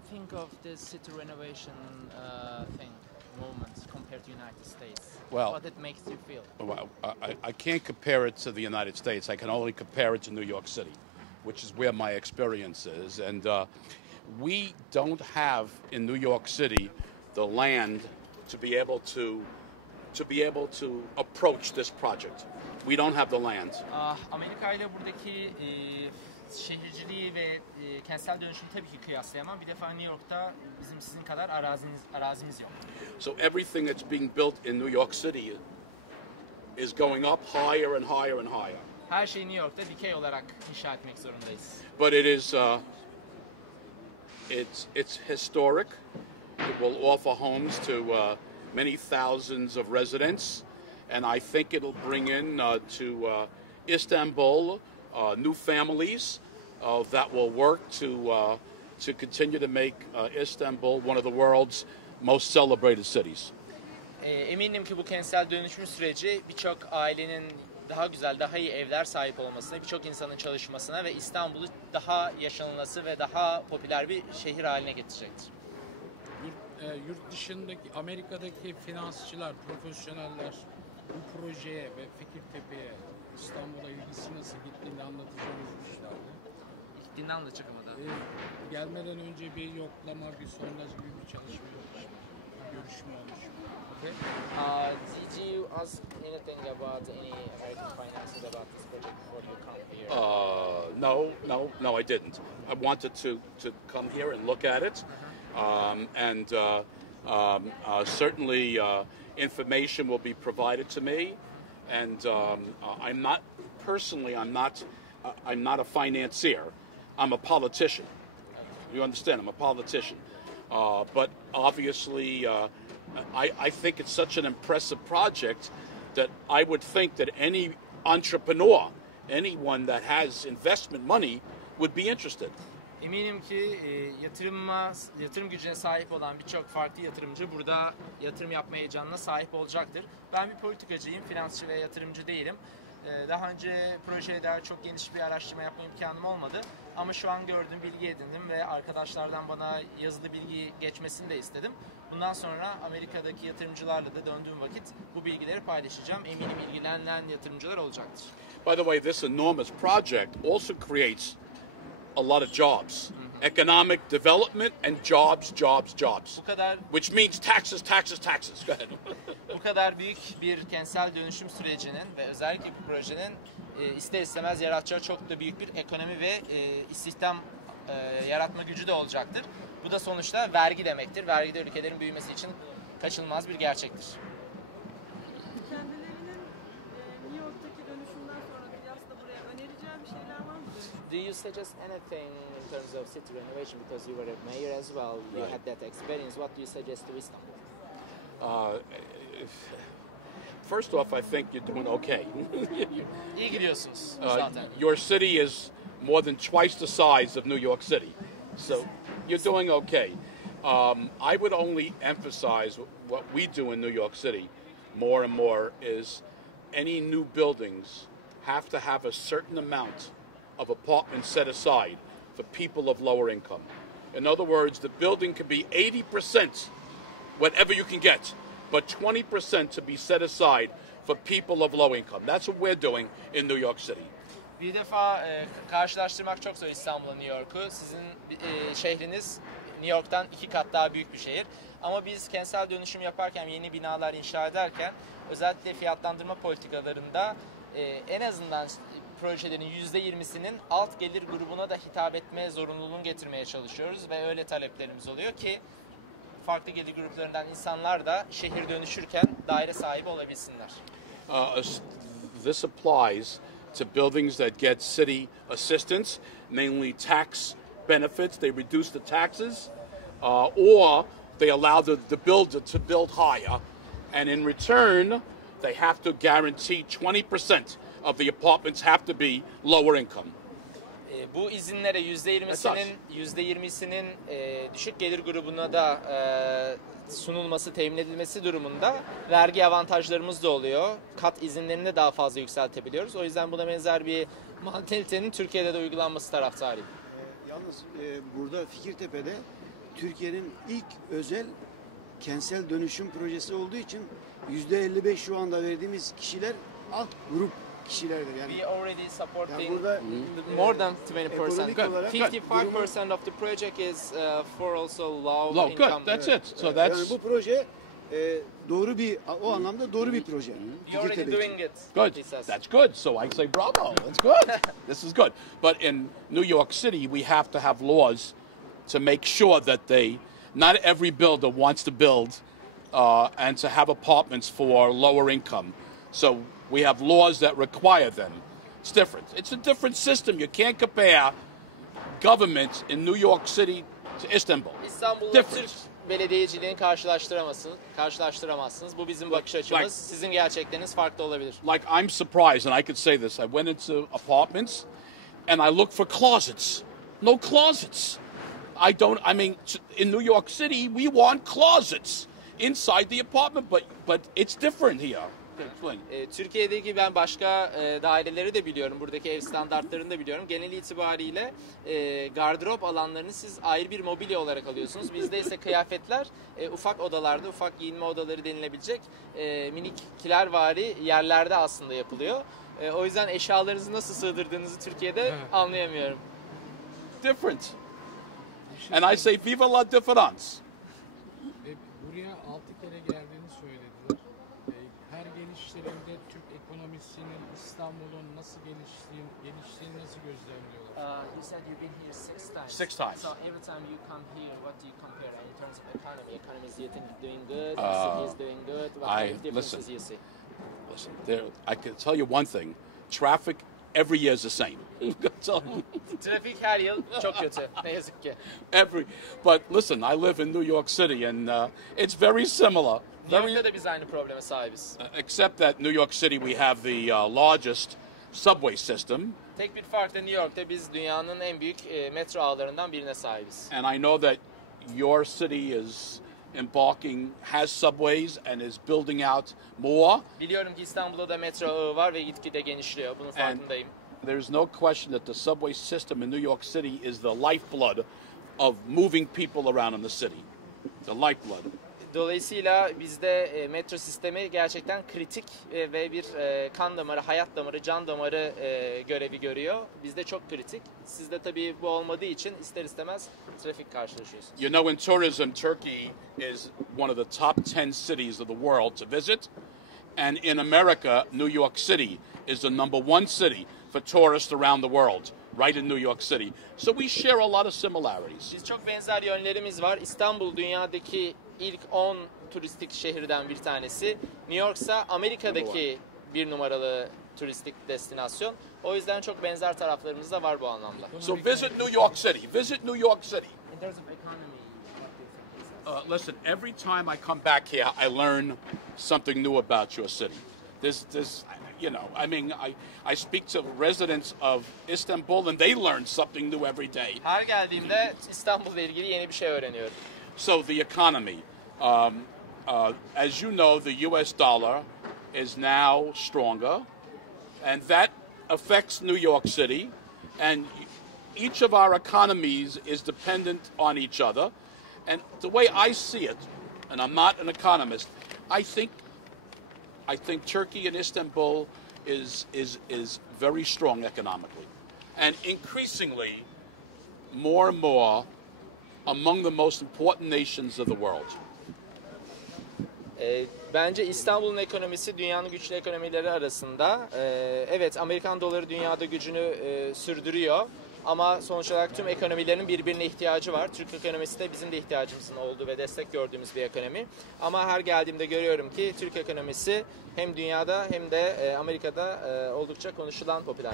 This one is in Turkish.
you think of this city renovation thing, movement, compared to United States? Well, what it makes you feel? Well, I can't compare it to the United States. I can only compare it to New York City, which is where my experience is. And we don't have in New York City the land to be able to approach this project. We don't have the land. Amerika ile buradaki şehirciliği ve kentsel dönüşümü tabii ki kıyaslayamam. Bir defa New York'ta bizim sizin kadar arazimiz yok. So everything that's being built in New York City is going up higher and higher and higher. Her şeyi New York'ta dikey olarak inşa etmek zorundayız. But it is it's historic. It will offer homes to many thousands of residents, and I think it'll bring in to Istanbul new families that will work to continue to make Istanbul one of the world's most celebrated cities. Eminim ki bu kentsel dönüşüm süreci birçok ailenin daha güzel, daha iyi evler sahip olmasına, birçok insanın çalışmasına ve İstanbul'u daha yaşanılması ve daha popüler bir şehir haline getirecektir. Yurt dışındaki, Amerika'daki finansçılar, profesyoneller bu projeye ve Fikirtepe'ye, İstanbul'a ilgisi nasıl gittiğini anlatacağımızmışlardı. Gittiğini anlatacak ama da. Gelmeden önce bir yoklama, bir sondaj gibi bir çalışma olmuş. Görüşme olmuş. Okay. Did you ask anything about any American financiers about this project before you come here? No, I didn't. I wanted to come here and look at it, and certainly information will be provided to me. And I'm not a financier. I'm a politician. You understand? I'm a politician. But obviously, I think it's such an impressive project that I would think that any entrepreneur, anyone that has investment money, would be interested. Eminim ki yatırım gücüne sahip olan birçok farklı yatırımcı burada yatırım yapma heyecanına sahip olacaktır. Ben bir politikacıyım, finansçı ve yatırımcı değilim. Daha önce projeye dair çok geniş bir araştırma yapma imkanım olmadı. Ama şu an gördüğüm bilgi edindim ve arkadaşlardan bana yazılı bilgi geçmesini de istedim. Bundan sonra Amerika'daki yatırımcılarla da döndüğüm vakit bu bilgileri paylaşacağım. Eminim ilgilenen yatırımcılar olacaktır. By the way, this enormous project also creates a lot of jobs. Economic development and jobs. Bu kadar, which means taxes. Go ahead. Bu kadar büyük bir kentsel dönüşüm sürecinin ve özellikle bu projenin ister istemez yaratacağı çok da büyük bir ekonomi ve istihdam yaratma gücü de olacaktır. Bu da sonuçta vergi demektir. Vergi de ülkelerin büyümesi için kaçınılmaz bir gerçektir. Kendilerinin New York'taki dönüşümden sonra kıyasla buraya önereceği bir şeyler var mı? Do you suggest anything in terms of city renovation because you were a mayor as well? You had that experience. What do you suggest to Istanbul? First off, I think you're doing okay. İyi gidiyorsunuz zaten. Your city is more than twice the size of New York City, so you're doing okay. I would only emphasize what we do in New York City more and more is any new buildings have to have a certain amount of apartments set aside for people of lower income. In other words, the building can be 80% whatever you can get, but 20% to be set aside for people of low income. That's what we're doing in New York City. Bir defa karşılaştırmak çok zor İstanbul'la New York'u. Sizin şehriniz New York'tan 2 kat daha büyük bir şehir. Ama biz kentsel dönüşüm yaparken, yeni binalar inşa ederken özellikle fiyatlandırma politikalarında en azından projelerin %20'sinin alt gelir grubuna da hitap etme zorunluluğunu getirmeye çalışıyoruz ve öyle taleplerimiz oluyor ki farklı gelir gruplarından insanlar da şehir dönüşürken daire sahibi olabilsinler. This applies to buildings that get city assistance, namely tax benefits. They reduce the taxes, or they allow the builder to build higher, and in return, they have to guarantee 20% of the apartments have to be lower income. Bu izinlere %20'sinin düşük gelir grubuna da sunulması, temin edilmesi durumunda vergi avantajlarımız da oluyor. Kat izinlerini de daha fazla yükseltebiliyoruz. O yüzden buna benzer bir mantalitenin Türkiye'de de uygulanması taraftarıyım. Yalnız burada Fikirtepe'de Türkiye'nin ilk özel kentsel dönüşüm projesi olduğu için %55 şu anda verdiğimiz kişiler alt grup kişilerdir. Yani We already supporting yani burada more than 20%. ekonomik Good. olarak 55% of the project is for also low Low, income. good. That's it. So yani that's bu proje doğru bir o anlamda doğru bir proje. You're already Fikirtepe için. doing it. good. he says. That's good. So I say bravo. That's good. This is good. But in New York City, we have to have laws to make sure that not every builder wants to build and to have apartments for lower income. So we have laws that require them. It's different. It's a different system. You can't compare government in New York City to Istanbul. İstanbul'la Different. Türk belediyeciliğini karşılaştıramazsınız. Bu bizim bakış açımız. Like- Sizin gerçekleriniz farklı olabilir. Like I'm surprised, and I could say this. I went into apartments, and I looked for closets. No closets. I mean, in New York City, we want closets inside the apartment, but it's different here. Explain. Türkiye'deki ben başka daireleri de biliyorum. Buradaki ev standartlarını da biliyorum. Genel itibariyle gardırop alanlarını siz ayrı bir mobilya olarak alıyorsunuz. Bizde ise kıyafetler ufak odalarda, ufak giyinme odaları denilebilecek minik kilervari yerlerde aslında yapılıyor. O yüzden eşyalarınızı nasıl sığdırdığınızı Türkiye'de anlayamıyorum. Different. And I say, viva la difference. Buraya 6 kere geldiğini söylediler. Her gelişlerinde Türk ekonomisinin İstanbul'un nasıl geliştiğini nasıl gözlemliyorlar? You said you've been here 6 times. 6 times. So every time you come here, what do you compare in terms of economy? Economies, do you think doing good? City is doing good? What kind of differences you see? Listen, I can tell you one thing: traffic every year is the same. Trafik her yıl çok kötü. Ne yazık ki. But listen, I live in New York City, and it's very similar. New York'ta da biz aynı probleme sahibiz. Except that New York City, we have the largest subway system, Tek bir fark da New York'ta biz dünyanın en büyük metro ağlarından birine sahibiz. and I know that your city has subways and is building out more. Biliyorum ki İstanbul'da da metro ağı var ve gitgide genişliyor. Bunun farkındayım. There's no question that the subway system in New York City is the lifeblood of moving people around in the city. The lifeblood. Dolayısıyla bizde metro sistemi gerçekten kritik ve bir kan damarı, hayat damarı, can damarı görevi görüyor. Bizde çok kritik. Sizde tabii bu olmadığı için ister istemez trafik karşılaşıyorsunuz. You know, in tourism, Turkey is one of the top 10 cities of the world to visit. And in America, New York City is the number 1 city for tourists around the world, right in New York City. So we share a lot of similarities. Biz çok benzer yönlerimiz var. İstanbul dünyadaki ilk 10 turistik şehirden bir tanesi. New York ise Amerika'daki bir numaralı turistik destinasyon. O yüzden çok benzer taraflarımız da var bu anlamda. So visit New York City. Visit New York City. In terms of economy, what do you think? Listen, every time I come back here, I learn something new about your city. I mean, I speak to residents of Istanbul, and they learn something new every day. Her geldiğimde İstanbul'la ilgili yeni bir şey öğreniyorum. So the economy, as you know, the U.S. dollar is now stronger, and that affects New York City, and each of our economies is dependent on each other. And the way I see it, and I'm not an economist, I think Turkey and Istanbul is very strong economically, and increasingly, more and more, among the most important nations of the world. Bence İstanbul'un ekonomisi dünyanın güçlü ekonomileri arasında. Evet, Amerikan doları dünyada gücünü sürdürüyor. Ama sonuç olarak tüm ekonomilerin birbirine ihtiyacı var. Türk ekonomisi de bizim de ihtiyacımızın olduğu ve destek gördüğümüz bir ekonomi. Ama her geldiğimde görüyorum ki Türk ekonomisi hem dünyada hem de Amerika'da oldukça konuşulan popüler.